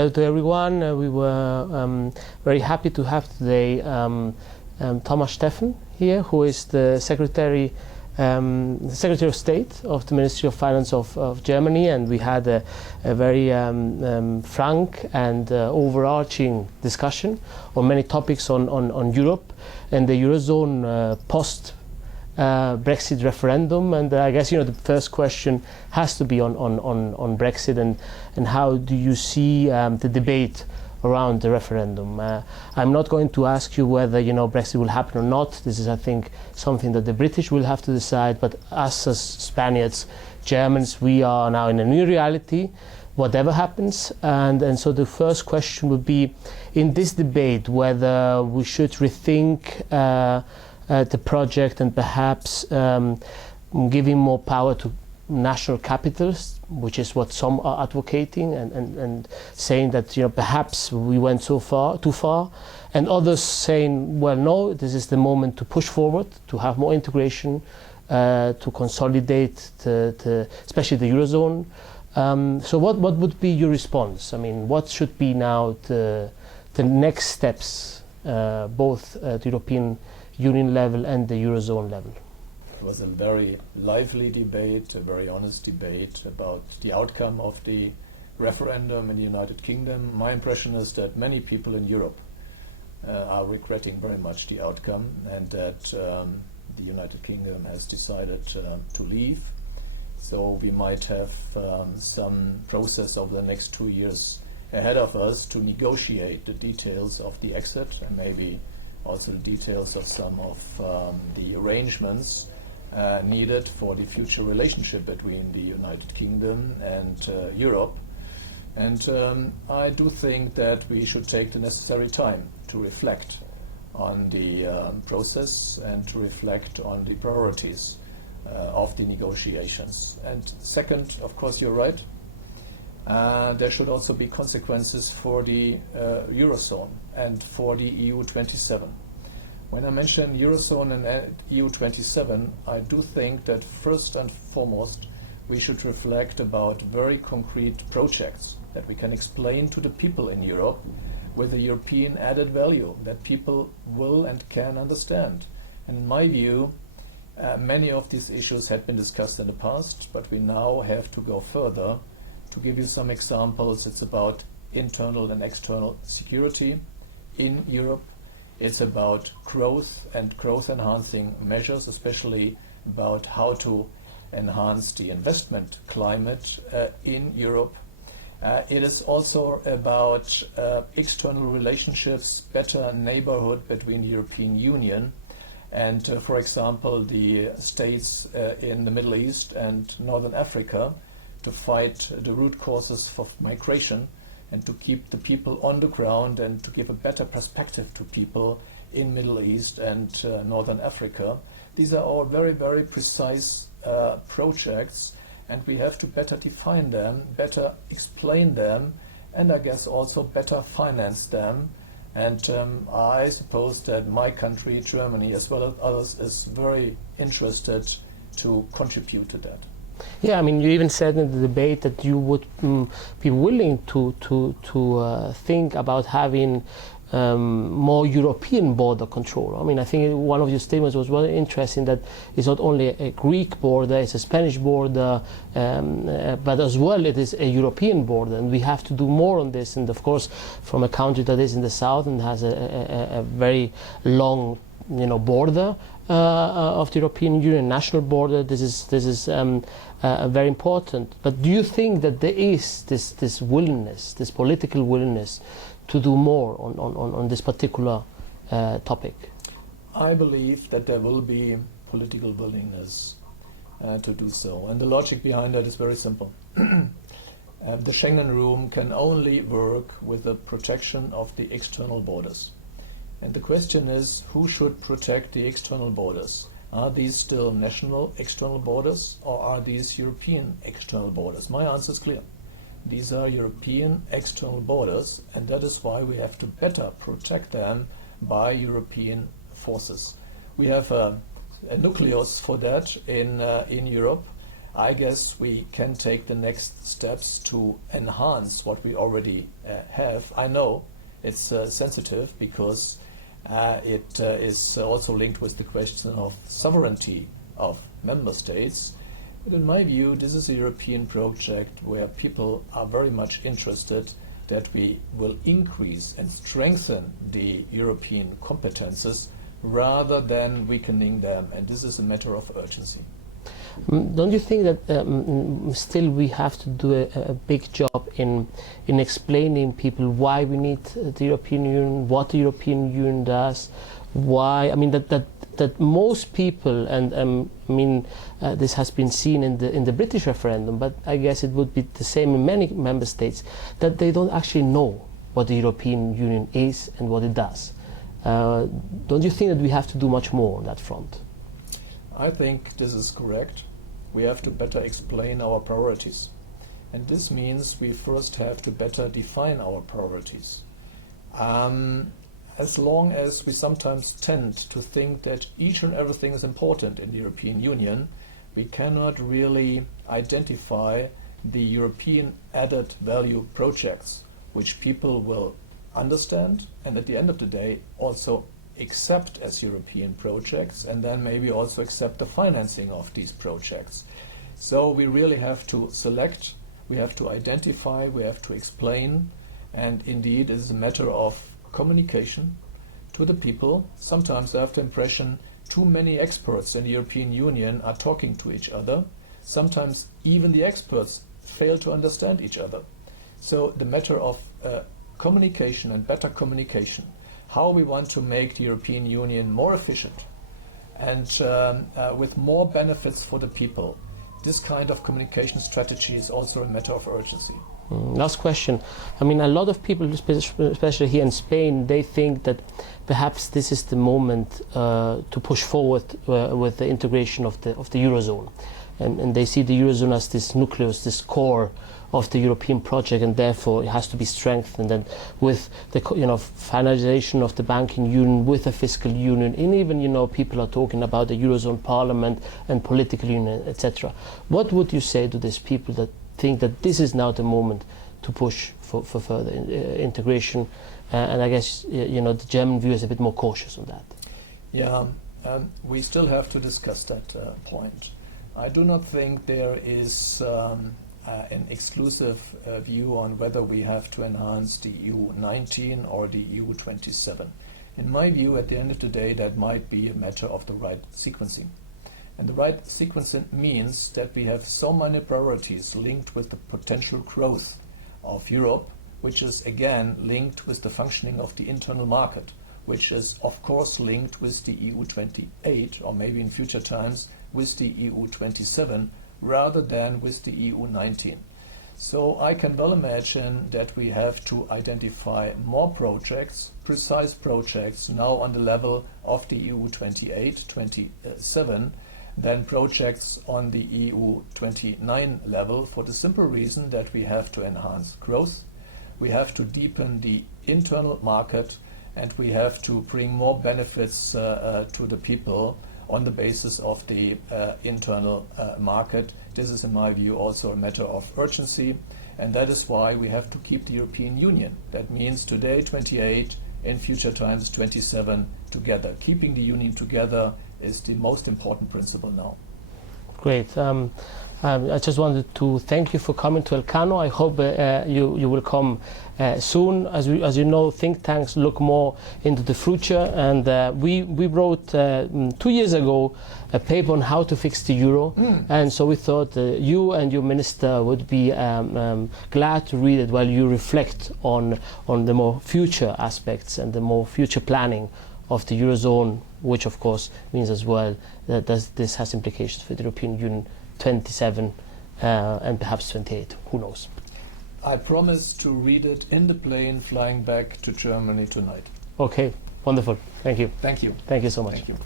hello to everyone. We were very happy to have today Thomas Steffen here, who is the Secretary of State of the Ministry of Finance of Germany, and we had a very frank and overarching discussion on many topics on Europe and the Eurozone post Brexit referendum. And I guess the first question has to be on Brexit and how do you see the debate around the referendum. I'm not going to ask you whether Brexit will happen or not. This is, I think, something that the British will have to decide. But us as Spaniards, Germans, we are now in a new reality, whatever happens. And so the first question would be, in this debate, whether we should rethink the project and perhaps giving more power to national capitals, which is what some are advocating, and saying that perhaps we went too far, and others saying, well, no, this is the moment to push forward, to have more integration, to consolidate especially the Eurozone. So what would be your response? I mean, what should be now the next steps, both at the European Union level and the Eurozone level? It was a very lively debate, a very honest debate about the outcome of the referendum in the United Kingdom. My impression is that many people in Europe are regretting very much the outcome, and that the United Kingdom has decided to leave. So we might have some process over the next 2 years ahead of us to negotiate the details of the exit, and maybe also the details of some of the arrangements needed for the future relationship between the United Kingdom and Europe. And I do think that we should take the necessary time to reflect on the process and to reflect on the priorities of the negotiations. And second, of course, you're right, there should also be consequences for the Eurozone and for the EU 27. When I mention Eurozone and EU 27, I do think that first and foremost we should reflect about very concrete projects that we can explain to the people in Europe with a European added value that people will and can understand. And in my view, many of these issues had been discussed in the past, but we now have to go further. To give you some examples, it's about internal and external security in Europe. It's about growth and growth-enhancing measures, especially about how to enhance the investment climate in Europe. It is also about external relationships, better neighborhood between the European Union and, for example, the states in the Middle East and Northern Africa, to fight the root causes for migration and to keep the people on the ground and to give a better perspective to people in Middle East and Northern Africa. These are all very, very precise projects, and we have to better define them, better explain them, and I guess also better finance them. And I suppose that my country, Germany, as well as others, is very interested to contribute to that. Yeah, I mean, you even said in the debate that you would be willing to think about having more European border control. I mean, I think one of your statements was very interesting, that it's not only a Greek border, it's a Spanish border, but as well it is a European border, and we have to do more on this. And of course, from a country that is in the south and has a very long border of the European Union, national border, this is very important. But do you think that there is this willingness, this political willingness, to do more on this particular topic? I believe that there will be political willingness to do so, and the logic behind that is very simple. The Schengen room can only work with the protection of the external borders. And the question is, who should protect the external borders? Are these still national external borders, or are these European external borders? My answer is clear. These are European external borders, and that is why we have to better protect them by European forces. We have a nucleus for that in Europe, I guess we can take the next steps to enhance what we already have. I know it's sensitive because it is also linked with the question of sovereignty of member states. But in my view, this is a European project where people are very much interested that we will increase and strengthen the European competences rather than weakening them, and this is a matter of urgency. Don't you think that still we have to do a big job in explaining people why we need the European Union, what the European Union does, why? I mean that most people, and I mean this has been seen in the British referendum, but I guess it would be the same in many member states, that they don't actually know what the European Union is and what it does. Don't you think that we have to do much more on that front? I think this is correct. We have to better explain our priorities. And this means we first have to better define our priorities. As long as we sometimes tend to think that each and everything is important in the European Union, we cannot really identify the European added value projects which people will understand and at the end of the day also accept as European projects, and then maybe also accept the financing of these projects. So we really have to select, we have to identify, we have to explain, and indeed it is a matter of communication to the people. Sometimes I have the impression too many experts in the European Union are talking to each other. Sometimes even the experts fail to understand each other. So the matter of communication and better communication, how we want to make the European Union more efficient and with more benefits for the people. This kind of communication strategy is also a matter of urgency. Last question. I mean, a lot of people, especially here in Spain, they think that perhaps this is the moment to push forward with the integration of the Eurozone. And they see the Eurozone as this nucleus, this core of the European project, and therefore it has to be strengthened. And with the finalization of the banking union, with the fiscal union, and even people are talking about the Eurozone Parliament and political union, etc. What would you say to these people that think that this is now the moment to push for further integration? And I guess the German view is a bit more cautious on that. Yeah, we still have to discuss that point. I do not think there is an exclusive view on whether we have to enhance the EU 19 or the EU 27. In my view, at the end of the day, that might be a matter of the right sequencing. And the right sequencing means that we have so many priorities linked with the potential growth of Europe, which is again linked with the functioning of the internal market, which is of course linked with the EU 28, or maybe in future times with the EU 27, rather than with the EU 19. So I can well imagine that we have to identify more projects, precise projects, now on the level of the EU 28, 27, than projects on the EU 29 level, for the simple reason that we have to enhance growth, we have to deepen the internal market, and we have to bring more benefits to the people on the basis of the internal market. This is, in my view, also a matter of urgency, and that is why we have to keep the European Union. That means today 28, in future times 27 together. Keeping the Union together is the most important principle now. Great. I just wanted to thank you for coming to Elcano. I hope you will come soon. As you know, think tanks look more into the future, and we wrote 2 years ago a paper on how to fix the euro, and so we thought you and your minister would be glad to read it while you reflect on the more future aspects and the more future planning of the Eurozone, which of course means as well that this has implications for the European Union 27 and perhaps 28, who knows. I promise to read it in the plane flying back to Germany tonight. Okay, wonderful. Thank you. Thank you. Thank you so much. Thank you.